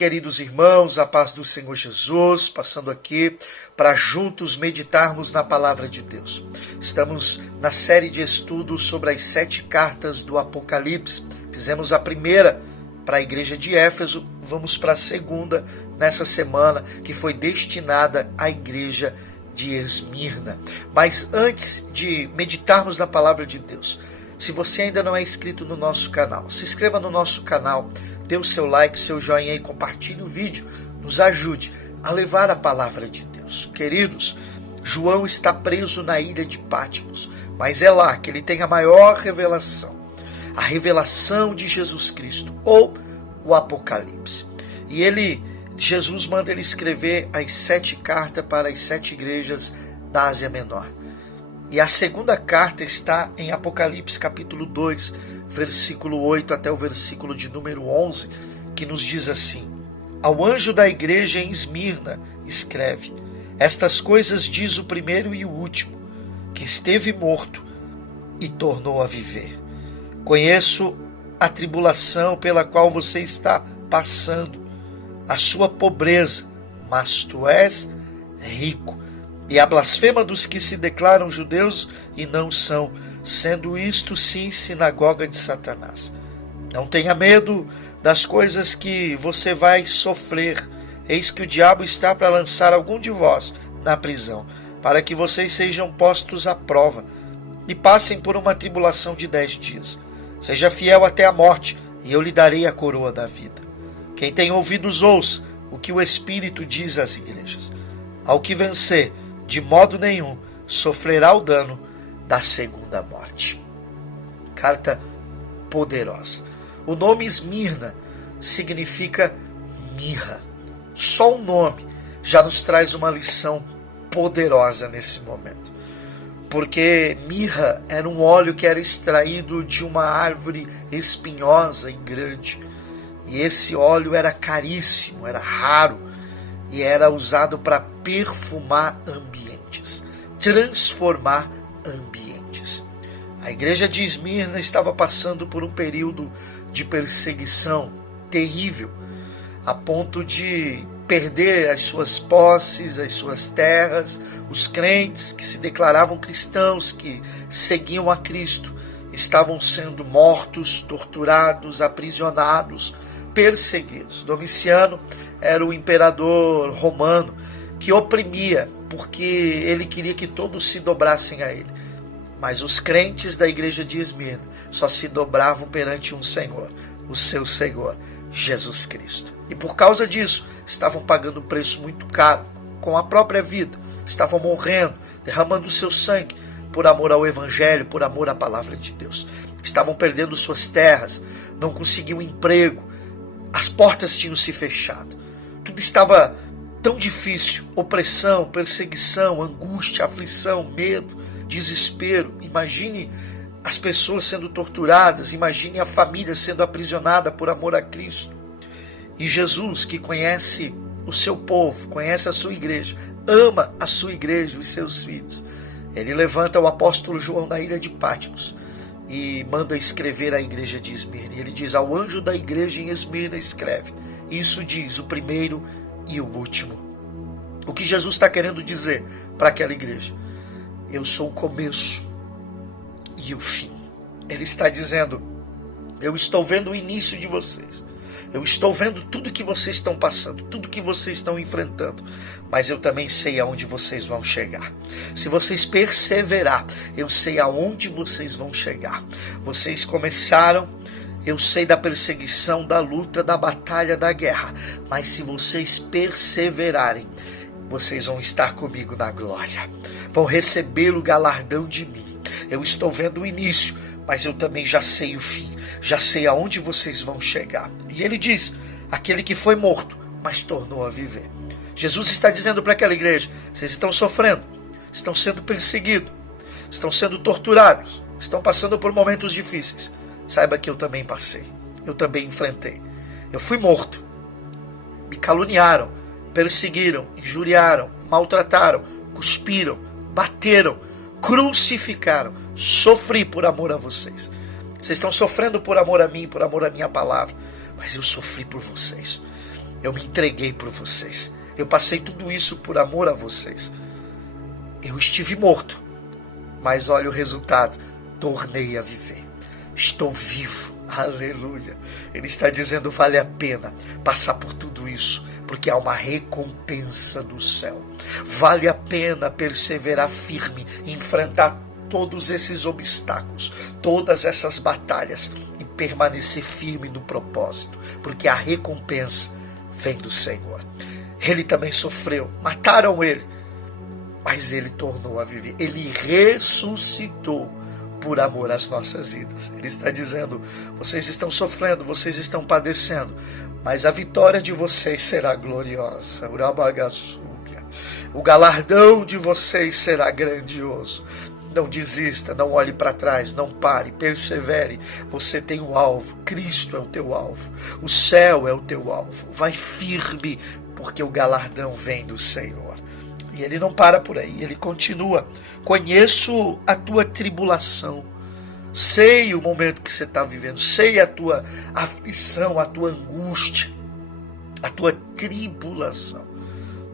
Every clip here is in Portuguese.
Queridos irmãos, a paz do Senhor Jesus, passando aqui para juntos meditarmos na palavra de Deus. Estamos na série de estudos sobre as 7 cartas do Apocalipse. Fizemos a primeira para a igreja de Éfeso, vamos para a segunda nessa semana, que foi destinada à igreja de Esmirna. Mas antes de meditarmos na palavra de Deus, se você ainda não é inscrito no nosso canal, se inscreva no nosso canal, dê o seu like, seu joinha e compartilhe o vídeo. Nos ajude a levar a palavra de Deus. Queridos, João está preso na ilha de Patmos, mas é lá que ele tem a maior revelação. A revelação de Jesus Cristo, ou o Apocalipse. E Jesus manda ele escrever as 7 cartas para as 7 igrejas da Ásia Menor. E a segunda carta está em Apocalipse capítulo 2, versículo 8 até o versículo de número 11, que nos diz assim: Ao anjo da igreja em Esmirna escreve: Estas coisas diz o primeiro e o último, que esteve morto e tornou a viver. Conheço a tribulação pela qual você está passando, a sua pobreza, mas tu és rico. E a blasfema dos que se declaram judeus e não são, sendo isto sim sinagoga de Satanás. Não tenha medo das coisas que você vai sofrer. Eis que o diabo está para lançar algum de vós na prisão, para que vocês sejam postos à prova e passem por uma tribulação de 10 dias. Seja fiel até a morte, e eu lhe darei a coroa da vida. Quem tem ouvidos ouça o que o Espírito diz às igrejas. Ao que vencer, de modo nenhum sofrerá o dano da segunda morte. Carta poderosa. O nome Esmirna significa mirra. Só o nome já nos traz uma lição poderosa nesse momento. Porque mirra era um óleo que era extraído de uma árvore espinhosa e grande. E esse óleo era caríssimo, era raro. E era usado para perfumar ambientes, transformar ambientes. A igreja de Esmirna estava passando por um período de perseguição terrível, a ponto de perder as suas posses, as suas terras. Os crentes que se declaravam cristãos, que seguiam a Cristo, estavam sendo mortos, torturados, aprisionados, perseguidos. Domiciano era o imperador romano que oprimia, porque ele queria que todos se dobrassem a ele. Mas os crentes da igreja de Esmirna só se dobravam perante um Senhor, o seu Senhor, Jesus Cristo. E por causa disso, estavam pagando um preço muito caro, com a própria vida. Estavam morrendo, derramando o seu sangue, por amor ao Evangelho, por amor à palavra de Deus. Estavam perdendo suas terras, não conseguiam emprego, as portas tinham se fechado. Tudo estava tão difícil, opressão, perseguição, angústia, aflição, medo, desespero. Imagine as pessoas sendo torturadas, imagine a família sendo aprisionada por amor a Cristo. E Jesus, que conhece o seu povo, conhece a sua igreja, ama a sua igreja, os seus filhos, ele levanta o apóstolo João na ilha de Patmos e manda escrever à igreja de Esmirna. E ele diz: Ao anjo da igreja em Esmirna escreve. Isso diz o primeiro e o último. O que Jesus está querendo dizer para aquela igreja? Eu sou o começo e o fim. Ele está dizendo: eu estou vendo o início de vocês. Eu estou vendo tudo que vocês estão passando, tudo que vocês estão enfrentando, mas eu também sei aonde vocês vão chegar. Se vocês perseverar, eu sei aonde vocês vão chegar. Vocês começaram, eu sei da perseguição, da luta, da batalha, da guerra, mas se vocês perseverarem, vocês vão estar comigo na glória. Vão receber o galardão de mim. Eu estou vendo o início, mas eu também já sei o fim. Já sei aonde vocês vão chegar. E ele diz: aquele que foi morto, mas tornou a viver. Jesus está dizendo para aquela igreja: vocês estão sofrendo, estão sendo perseguidos, estão sendo torturados, estão passando por momentos difíceis. Saiba que eu também passei, eu também enfrentei. Eu fui morto, me caluniaram, perseguiram, injuriaram, maltrataram, cuspiram, bateram, crucificaram. Sofri por amor a vocês. Vocês estão sofrendo por amor a mim, por amor à minha palavra, mas eu sofri por vocês. Eu me entreguei por vocês. Eu passei tudo isso por amor a vocês. Eu estive morto, mas olha o resultado. Tornei a viver. Estou vivo. Aleluia. Ele está dizendo, vale a pena passar por tudo isso, porque há uma recompensa do céu. Vale a pena perseverar firme, enfrentar todos esses obstáculos, todas essas batalhas e permanecer firme no propósito, porque a recompensa vem do Senhor. Ele também sofreu, mataram ele, mas ele tornou a viver. Ele ressuscitou por amor às nossas vidas. Ele está dizendo, vocês estão sofrendo, vocês estão padecendo, mas a vitória de vocês será gloriosa. O galardão de vocês será grandioso. Não desista, não olhe para trás, não pare, persevere. Você tem um alvo, Cristo é o teu alvo, o céu é o teu alvo. Vai firme, porque o galardão vem do Senhor. E ele não para por aí, ele continua. Conheço a tua tribulação, sei o momento que você está vivendo, sei a tua aflição, a tua angústia, a tua tribulação.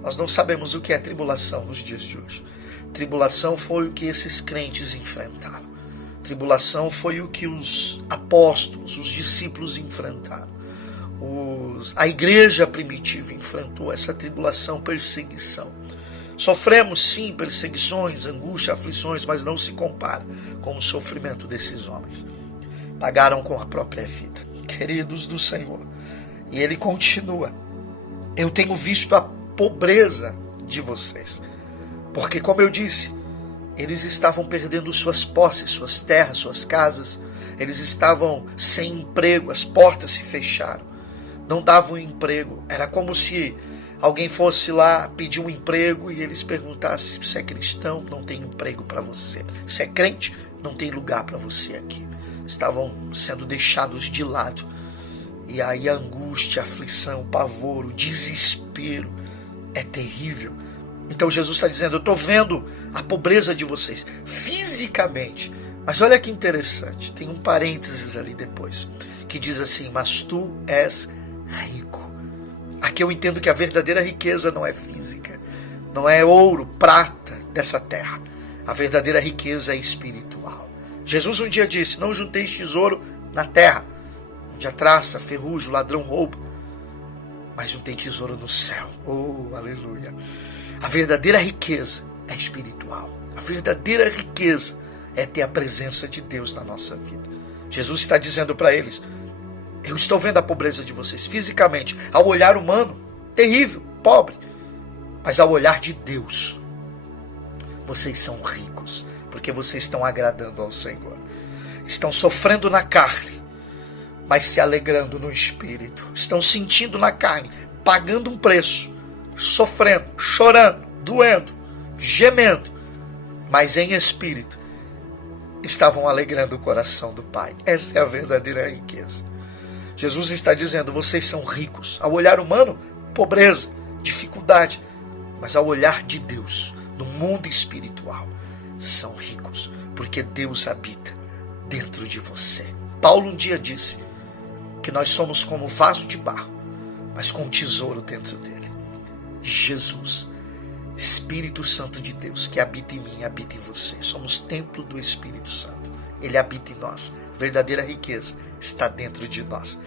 Nós não sabemos o que é tribulação nos dias de hoje. Tribulação foi o que esses crentes enfrentaram. Tribulação foi o que os apóstolos, os discípulos enfrentaram. A igreja primitiva enfrentou essa tribulação, perseguição. Sofremos sim perseguições, angústia, aflições, mas não se compara com o sofrimento desses homens. Pagaram com a própria vida, queridos do Senhor. E ele continua. Eu tenho visto a pobreza de vocês. Porque, como eu disse, eles estavam perdendo suas posses, suas terras, suas casas. Eles estavam sem emprego, as portas se fecharam. Não davam emprego. Era como se alguém fosse lá pedir um emprego e eles perguntassem, se é cristão, não tem emprego para você. Se é crente, não tem lugar para você aqui. Estavam sendo deixados de lado. E aí a angústia, a aflição, o pavor, o desespero é terrível. Então Jesus está dizendo, eu estou vendo a pobreza de vocês fisicamente. Mas olha que interessante, tem um parênteses ali depois, que diz assim, mas tu és rico. Aqui eu entendo que a verdadeira riqueza não é física, não é ouro, prata dessa terra. A verdadeira riqueza é espiritual. Jesus um dia disse, não junteis tesouro na terra, onde a traça, ferrugem, o ladrão rouba, mas juntei tesouro no céu. Oh, aleluia. A verdadeira riqueza é espiritual. A verdadeira riqueza é ter a presença de Deus na nossa vida. Jesus está dizendo para eles, eu estou vendo a pobreza de vocês fisicamente, ao olhar humano, terrível, pobre. Mas ao olhar de Deus, vocês são ricos, porque vocês estão agradando ao Senhor. Estão sofrendo na carne, mas se alegrando no espírito. Estão sentindo na carne, pagando um preço, sofrendo, chorando, doendo, gemendo, mas em espírito estavam alegrando o coração do Pai. Essa é a verdadeira riqueza. Jesus está dizendo, vocês são ricos. Ao olhar humano, pobreza, dificuldade, mas ao olhar de Deus, no mundo espiritual, são ricos, porque Deus habita dentro de você. Paulo um dia disse que nós somos como vaso de barro, mas com um tesouro dentro dele. Jesus, Espírito Santo de Deus, que habita em mim, habita em você. Somos templo do Espírito Santo. Ele habita em nós. A verdadeira riqueza está dentro de nós.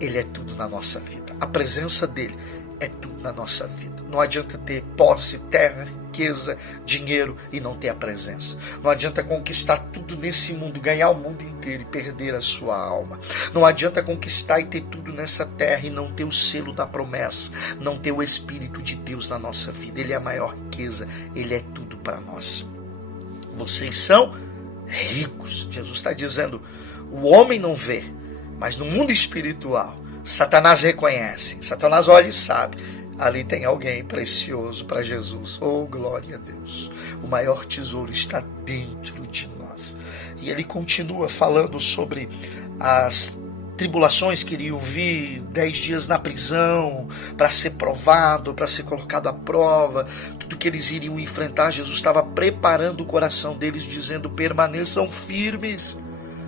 Ele é tudo na nossa vida. A presença dele é tudo na nossa vida. Não adianta ter posse, terra, riqueza, dinheiro e não ter a presença. Não adianta conquistar tudo nesse mundo, ganhar o mundo inteiro e perder a sua alma. Não adianta conquistar e ter tudo nessa terra e não ter o selo da promessa, não ter o Espírito de Deus na nossa vida. Ele é a maior riqueza, ele é tudo para nós. Vocês são ricos. Jesus está dizendo, o homem não vê, mas no mundo espiritual, Satanás reconhece. Satanás olha e sabe, ali tem alguém precioso para Jesus. Oh, glória a Deus. O maior tesouro está dentro de nós. E ele continua falando sobre as tribulações que iriam vir, 10 dias na prisão, para ser provado, para ser colocado à prova, tudo que eles iriam enfrentar. Jesus estava preparando o coração deles, dizendo, permaneçam firmes,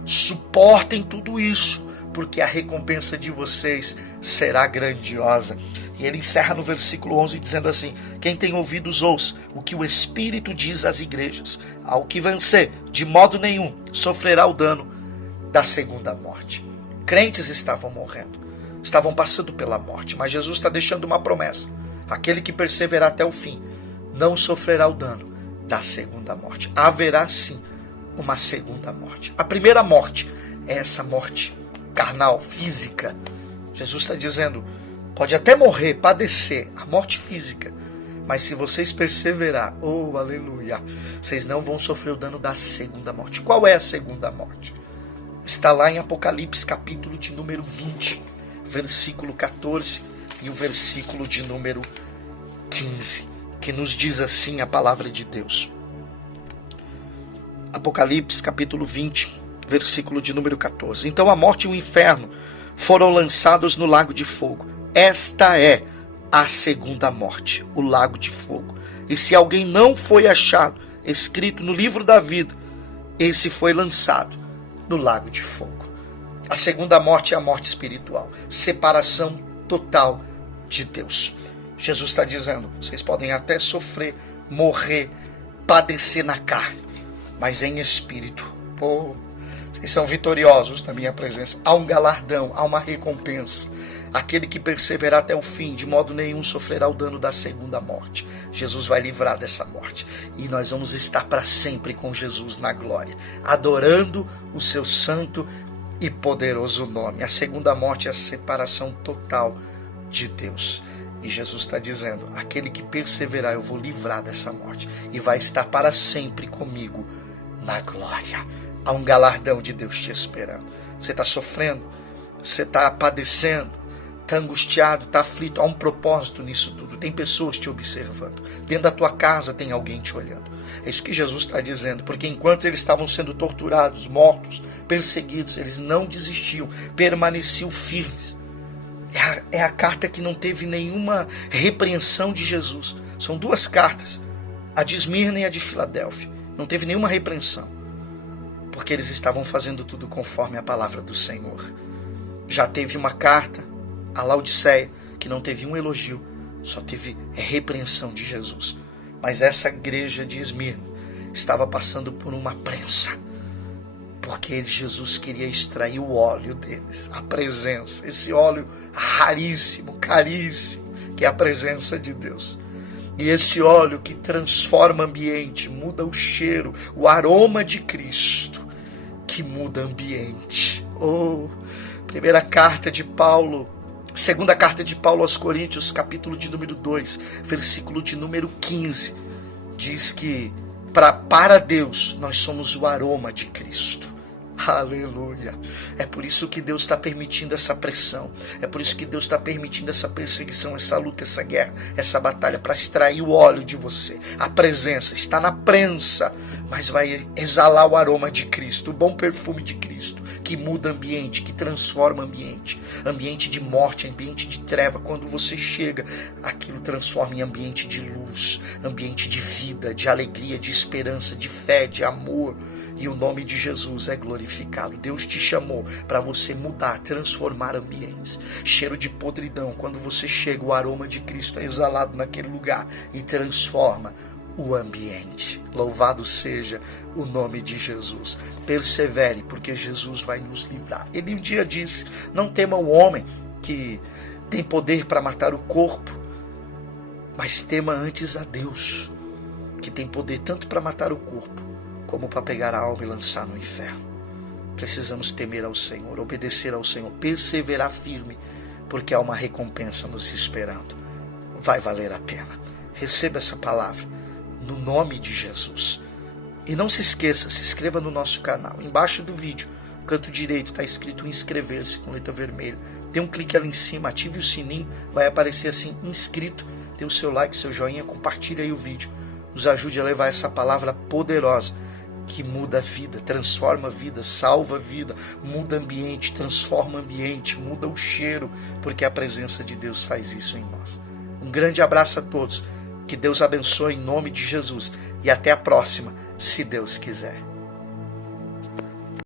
suportem tudo isso, porque a recompensa de vocês será grandiosa. E ele encerra no versículo 11 dizendo assim: quem tem ouvidos ouça o que o Espírito diz às igrejas. Ao que vencer, de modo nenhum, sofrerá o dano da segunda morte. Crentes estavam morrendo, estavam passando pela morte, mas Jesus está deixando uma promessa: aquele que perseverar até o fim não sofrerá o dano da segunda morte. Haverá sim uma segunda morte. A primeira morte é essa morte carnal, física. Jesus está dizendo: pode até morrer, padecer a morte física, mas se vocês perseverar, oh aleluia, vocês não vão sofrer o dano da segunda morte. Qual é a segunda morte? Está lá em Apocalipse, capítulo de número 20, versículo 14 e o versículo de número 15, que nos diz assim a palavra de Deus. Apocalipse, capítulo 20, versículo de número 14. Então a morte e o inferno foram lançados no lago de fogo. Esta é a segunda morte, o lago de fogo. E se alguém não foi achado escrito no livro da vida, esse foi lançado no lago de fogo. A segunda morte é a morte espiritual, separação total de Deus. Jesus está dizendo: vocês podem até sofrer, morrer, padecer na carne, mas em espírito, vocês são vitoriosos na minha presença. Há um galardão, há uma recompensa. Aquele que perseverar até o fim, de modo nenhum sofrerá o dano da segunda morte. Jesus vai livrar dessa morte. E nós vamos estar para sempre com Jesus na glória, adorando o seu santo e poderoso nome. A segunda morte é a separação total de Deus. E Jesus está dizendo: aquele que perseverar, eu vou livrar dessa morte. E vai estar para sempre comigo na glória. Há um galardão de Deus te esperando. Você está sofrendo, você está padecendo, está angustiado, está aflito. Há um propósito nisso tudo. Tem pessoas te observando. Dentro da tua casa tem alguém te olhando. É isso que Jesus está dizendo. Porque enquanto eles estavam sendo torturados, mortos, perseguidos, eles não desistiam, permaneciam firmes. É a carta que não teve nenhuma repreensão de Jesus. São duas cartas, a de Esmirna e a de Filadélfia. Não teve nenhuma repreensão, porque eles estavam fazendo tudo conforme a palavra do Senhor. Já teve uma carta, a Laodiceia, que não teve um elogio, só teve repreensão de Jesus. Mas essa igreja de Esmirna estava passando por uma prensa, porque Jesus queria extrair o óleo deles, a presença, esse óleo raríssimo, caríssimo, que é a presença de Deus. E esse óleo que transforma o ambiente, muda o cheiro, o aroma de Cristo, que muda o ambiente. Primeira carta de Paulo, segunda carta de Paulo aos Coríntios, capítulo de número 2, versículo de número 15, diz que para Deus nós somos o aroma de Cristo. Aleluia. É por isso que Deus está permitindo essa pressão. É por isso que Deus está permitindo essa perseguição, essa luta, essa guerra, essa batalha, para extrair o óleo de você. A presença está na prensa, mas vai exalar o aroma de Cristo, o bom perfume de Cristo, que muda ambiente, que transforma ambiente. Ambiente de morte, ambiente de treva. Quando você chega, aquilo transforma em ambiente de luz, ambiente de vida, de alegria, de esperança, de fé, de amor. E o nome de Jesus é glorificado. Deus te chamou para você mudar, transformar ambientes. Cheiro de podridão, quando você chega, o aroma de Cristo é exalado naquele lugar e transforma o ambiente. Louvado seja o nome de Jesus. Persevere, porque Jesus vai nos livrar. Ele um dia disse: não tema o homem que tem poder para matar o corpo, mas tema antes a Deus, que tem poder tanto para matar o corpo como para pegar a alma e lançar no inferno. Precisamos temer ao Senhor, obedecer ao Senhor, perseverar firme, porque há uma recompensa nos esperando. Vai valer a pena. Receba essa palavra no nome de Jesus. E não se esqueça, se inscreva no nosso canal. Embaixo do vídeo, no canto direito, está escrito inscrever-se com letra vermelha. Tem um clique ali em cima, ative o sininho, vai aparecer assim, inscrito. Dê o seu like, seu joinha, compartilhe aí o vídeo. Nos ajude a levar essa palavra poderosa, que muda a vida, transforma a vida, salva a vida, muda ambiente, transforma ambiente, muda o cheiro, porque a presença de Deus faz isso em nós. Um grande abraço a todos, que Deus abençoe em nome de Jesus e até a próxima, se Deus quiser.